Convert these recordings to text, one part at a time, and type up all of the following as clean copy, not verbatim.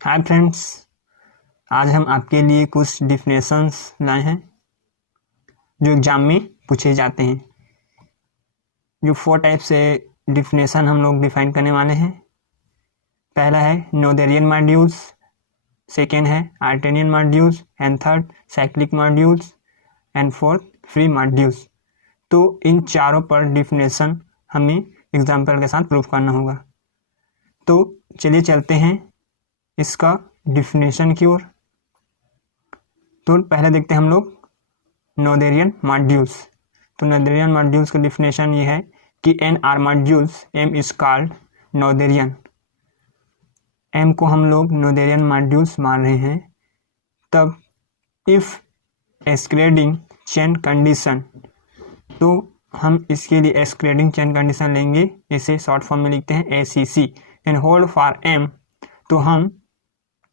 Hi friends, आज हम आपके लिए कुछ डिफिनेशंस लाए हैं जो एग्जाम में पूछे जाते हैं। जो 4 टाइप से डिफिनेशन हम लोग डिफाइन करने वाले हैं। पहला है नोथेरियन मॉड्यूल्स, सेकेंड है Artinian modules, and third cyclic modules, and fourth free modules. तो इन चारों पर डिफिनेशन हमें एग्जाम्पल के साथ प्रूफ करना होगा। तो चलिए चलते हैं इसका डिफिनेशन की ओर। तो पहले देखते हैं हम लोग नोथेरियन मॉड्यूल्स। तो नोथेरियन मॉड्यूल्स का डिफिनेशन ये है कि an R modules M is called Noetherian. M को हम लोग नोथेरियन मॉड्यूल्स मान रहे हैं तब इफ एस्केलेडिंग चेन कंडीशन, तो हम इसके लिए एस्केलेडिंग चेन कंडीशन लेंगे, इसे शॉर्ट फॉर्म में लिखते हैं ACC and hold for M. तो हम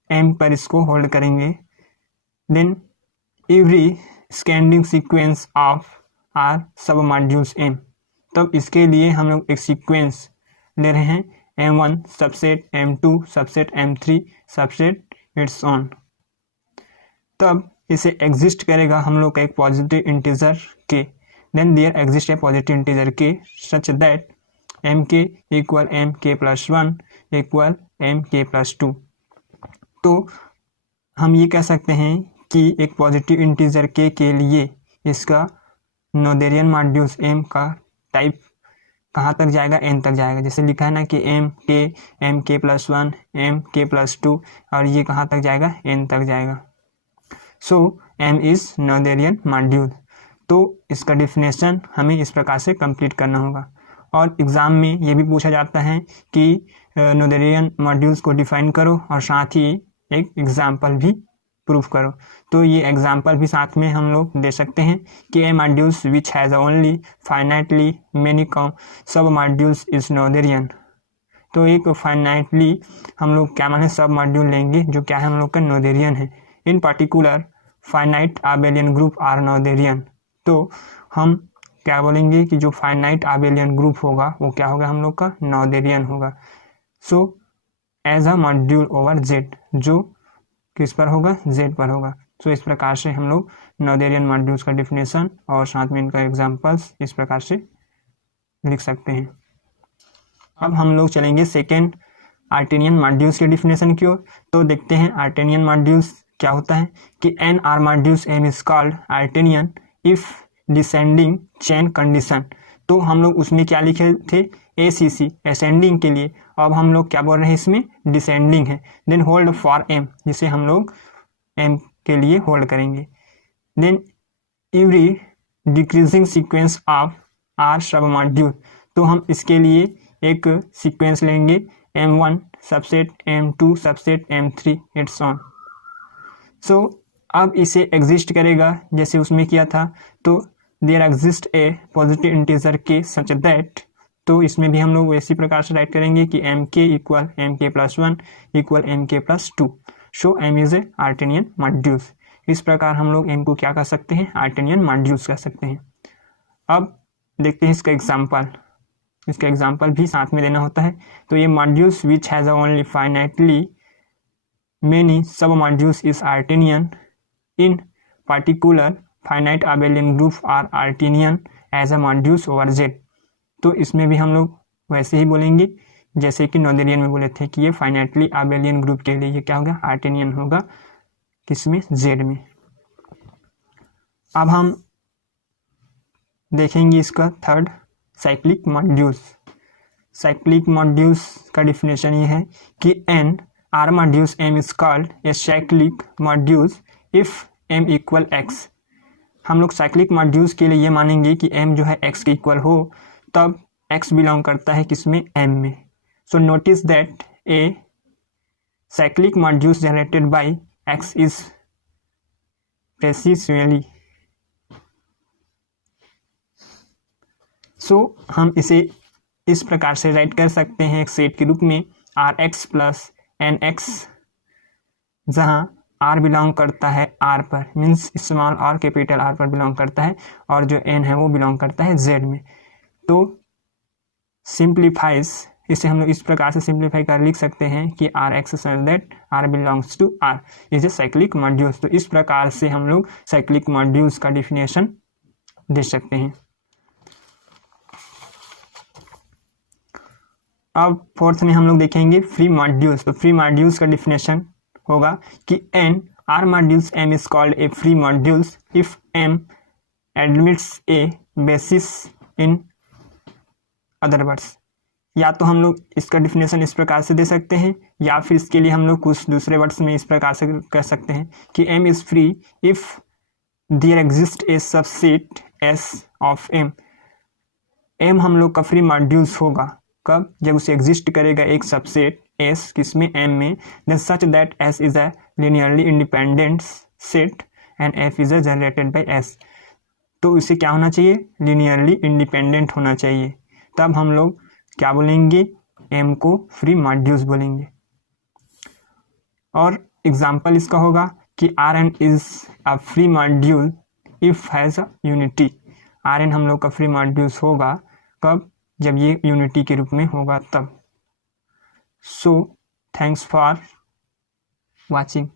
एम पर इसको होल्ड करेंगे। Then every ascending sequence of R submodules M, तब इसके लिए हम लोग एक सीक्वेंस ले रहे हैं M1 subset M2 subset M3 subset it's on. तब इसे एग्जिस्ट करेगा हम लोग का एक positive integer K, then there exist a positive integer K such that mk equal mk+1 equal mk+2। तो हम ये कह सकते हैं कि एक पॉजिटिव इंटीजर के लिए इसका नोथेरियन मॉड्यूल्स m का टाइप कहाँ तक जाएगा, n तक जाएगा। जैसे लिखा है ना कि mk+1 mk+2 और ये कहाँ तक जाएगा, n तक जाएगा। सो m इज नोथेरियन मॉड्यूल। तो इसका डिफिनेशन हमें इस प्रकार से कंप्लीट करना होगा। और एग्ज़ाम में ये भी पूछा जाता है कि नोथेरियन मॉड्यूल्स को डिफाइन करो और साथ ही एक एग्जाम्पल भी प्रूफ करो। तो ये एग्जाम्पल भी साथ में हम लोग दे सकते हैं कि a modules which has only finitely many submodules is Noetherian. तो एक फाइनाइटली हम लोग क्या माने सब मॉड्यूल लेंगे जो क्या है हम लोग का नोथेरियन है। In particular finite abelian group are Noetherian. तो हम क्या बोलेंगे कि जो फाइनाइट आबेलियन ग्रुप होगा वो क्या होगा, हम लोग का नोथेरियन होगा। So as a module over Z, जो किस पर होगा, जेड पर होगा। सो इस प्रकार से हम लोग नोथेरियन मॉड्यूल्स का डिफिनेशन और साथ में इनका एग्जांपल्स इस प्रकार से लिख सकते हैं। अब हम लोग चलेंगे सेकेंड आर्टेनियन मॉड्यूल्स के डिफिनेशन की ओर। तो देखते हैं आर्टेनियन मॉड्यूल्स क्या होता है कि an R modules M is called Artinian if descending chain condition. तो हम लोग उसमें क्या लिखे थे, ACC असेंडिंग के लिए। अब हम लोग क्या बोल रहे हैं, इसमें डिसेंडिंग है। देन होल्ड फॉर M, जिसे हम लोग M के लिए होल्ड करेंगे। Then every decreasing sequence of R submodule, तो हम इसके लिए एक सीक्वेंस लेंगे M1 subset M2 subset M3 इट्स ऑन। सो अब इसे एग्जिस्ट करेगा जैसे उसमें किया था। तो there exist a positive integer K such that, तो इसमें भी हम लोग वैसी प्रकार से राइट करेंगे कि mk equal mk+1 equal mk+2। So m is a Artinian modules. इस प्रकार हम लोग m को क्या कह सकते हैं, आर्टेनियन मॉड्यूल्स कह सकते हैं। अब देखते हैं इसका एग्जाम्पल। इसका एग्जाम्पल भी साथ में देना होता है। तो ये modules which has only finitely many submodules is Artinian. In particular, finite abelian group are Artinian as a modules over Z. तो इसमें भी हम लोग वैसे ही बोलेंगे जैसे कि नोथेरियन में बोले थे कि ये फाइनाइटली आबेलियन ग्रुप के लिए ये क्या होगा, आर्टेनियन होगा, किसमें, Z में। अब हम देखेंगे इसका third cyclic modules. Cyclic modules का डिफिनेशन ये है कि n R modules M is called a cyclic modules if M equal X। हम लोग साइक्लिक मॉड्यूल्स के लिए ये मानेंगे कि M जो है X के इक्वल हो, तब X बिलोंग करता है किसमें, M में। So notice that a cyclic modules generated by X is precisely. So हम इसे इस प्रकार से राइट कर सकते हैं एक सेट के रूप में RX प्लस NX, जहाँ R बिलोंग करता है R पर, means small r capital R पर बिलोंग करता है, और जो N है वो बिलोंग करता है Z में। तो सिंप्लीफाइज इसे हम लोग इस प्रकार से सिंप्लीफाई कर लिख सकते हैं कि R X such that R belongs to R is a cyclic modules. तो इस प्रकार से हम लोग साइक्लिक मॉड्यूल्स का डिफिनेशन दे सकते हैं। अब फोर्थ में हम लोग देखेंगे फ्री मॉड्यूल्स। तो फ्री मॉड्यूल्स का डिफिनेशन होगा कि an R modules M is called a free modules if M admits a basis in other words. या तो हम लोग इसका डिफिनेशन इस प्रकार से दे सकते हैं या फिर इसके लिए हम लोग कुछ दूसरे वर्ड्स में इस प्रकार से कह सकते हैं कि M is free if there exist a subset S of M. M हम लोग का फ्री मॉड्यूल्स होगा कब, जब उसे एग्जिस्ट करेगा एक सबसेट एस किसमें, एम में, then such that S is a linearly independent set and F is a generated by S. तो उसे क्या होना चाहिए, लिनियरली इंडिपेंडेंट होना चाहिए। तब हम लोग क्या बोलेंगे, एम को फ्री मॉड्यूल्स बोलेंगे। और एग्जाम्पल इसका होगा कि R N is a free module if has a unity. R N हम लोग का फ्री मॉड्यूल्स होगा कब, जब ये यूनिटी के रूप में होगा तब। So thanks for watching.